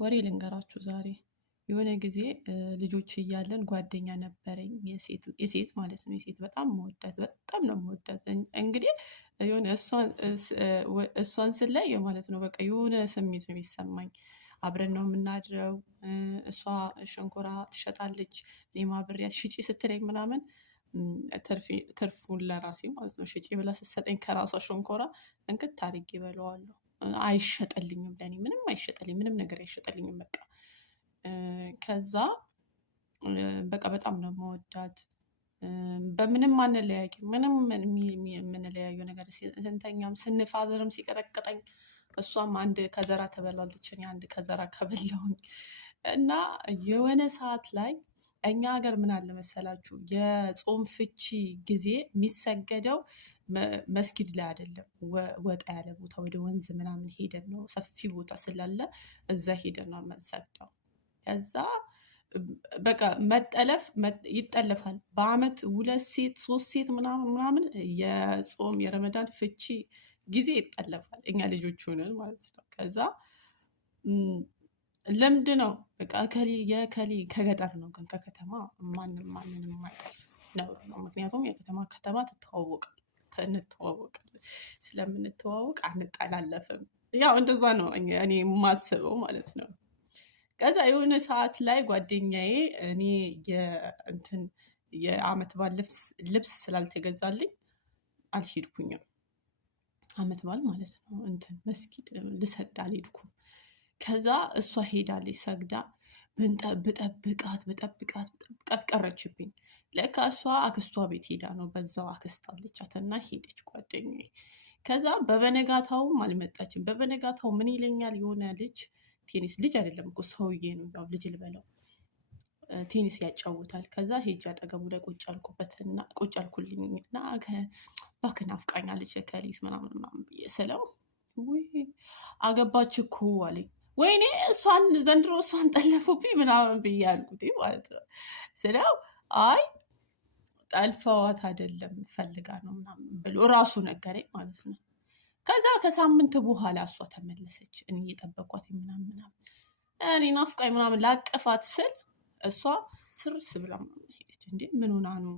ወሬ ልንገራችሁ ዛሬ የሆነ ጊዜ ልጆች እያለን ጓደኛ ነበረኝ የሴት ማለት ነው። የሴት በጣም ነው የምወዳት። እንግዲህ የሆነ እሷን ስለይ ማለት ነው በቃ የሆነ ስሜት ነው የሚሰማኝ። አብረን ነው የምናድረው። እሷ ሸንኮራ ትሸጣለች፣ እኔም አብሬያት ሽጪ ስትለኝ ምናምን ትርፉን ለራሴ ማለት ነው ሽጪ ብላ ስትሰጠኝ ከራሷ ሸንኮራ እንክት አድርጌ እበላዋለሁ። አይሸጥልኝም፣ ለኔ ምንም አይሸጥልኝም፣ ምንም ነገር አይሸጥልኝም። ከዛ በቃ በጣም ነው የምወዳት። በምንም አንለያይም፣ ምንም የምንለያየው ነገር ስንተኛም ስንፋዘርም ሲቀጠቅጠኝ እሷም አንድ ከዘራ ትበላለች፣ እኔ አንድ ከዘራ ከበላሁኝ እና የሆነ ሰዓት ላይ እኛ ሀገር ምን አለ መሰላችሁ የጾም ፍቺ ጊዜ የሚሰገደው መስጊድ ላይ አይደለም፣ ወጣ ያለ ቦታ ወደ ወንዝ ምናምን ሄደን ነው፣ ሰፊ ቦታ ስላለ እዛ ሄደን ነው የምንሰግደው። ከዛ በቃ ይጠለፋል። በአመት 2 ሴት 3 ሴት ምናምን የጾም የረመዳን ፍቺ ጊዜ ይጠለፋል፣ እኛ ልጆች ሆነን ማለት ነው። ከዛ ልምድ ነው በቃ የከሌ ከገጠር ነው፣ ግን ከከተማ ማንንም የማይጠልፍ ነውር ነው። ምክንያቱም ከተማ እንተዋወቃለን፣ ስለምንተዋወቅ አንጠላለፍም። ያው እንደዛ ነው እኔ የማስበው ማለት ነው። ከዛ የሆነ ሰዓት ላይ ጓደኛዬ እኔ የአመት በዓል ልብስ ስላልተገዛልኝ አልሄድኩኝም። አመት በዓል ማለት ነው መስጊድ ልሰግድ አልሄድኩም። ከዛ እሷ ሄዳለች ሰግዳ፣ ብጠብቃት ቀረችብኝ። ለካ እሷ አክስቷ ቤት ሄዳ ነው፣ በዛው አክስት አለቻትና ሄደች ጓደኛዬ። ከዛ በበነጋታውም አልመጣችም። በበነጋታው ምን ይለኛል የሆነ ልጅ፣ ቴኒስ ልጅ አይደለም እኮ ሰውዬ ነው፣ ያው ልጅ ልበለው፣ ቴኒስ ያጫውታል። ከዛ ሄጄ አጠገቡ ላይ ቁጭ አልኩልኝና እባክህ ናፍቃኛለች የከሊት ምናምን ብዬ ስለው ውይ አገባች እኮ አለኝ። ወይኔ ዘንድሮ እሷን ጠለፉብኝ ምናምን ብዬ አልኩት ማለት ነው። ስለው አይ ጠልፈዋት አይደለም ፈልጋ ነው ምናምን ብሎ ራሱ ነገረኝ ማለት ነው። ከዛ ከሳምንት በኋላ እሷ ተመለሰች፣ እኔ እየጠበኳት ምናምን እኔ ናፍቃኝ ምናምን ላቀፋት ስል እሷ ስርስ ብላ ምናምን ሄደች። እንዴ ምን ሆና ነው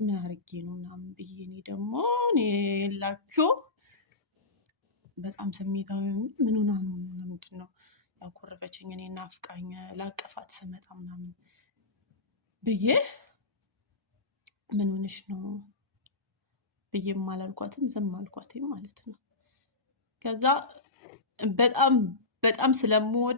ምን አድርጌ ነው ምናምን ብዬ እኔ ደግሞ የላችሁ በጣም ስሜታዊ ምን ሆና ነው ምንድን ነው ያኮረፈችኝ፣ እኔ ናፍቃኝ ላቀፋት ስመጣ ምናምን ብዬ ምን ሆነሽ ነው ብዬም አላልኳትም፣ ዝም አልኳትም ማለት ነው። ከዛ በጣም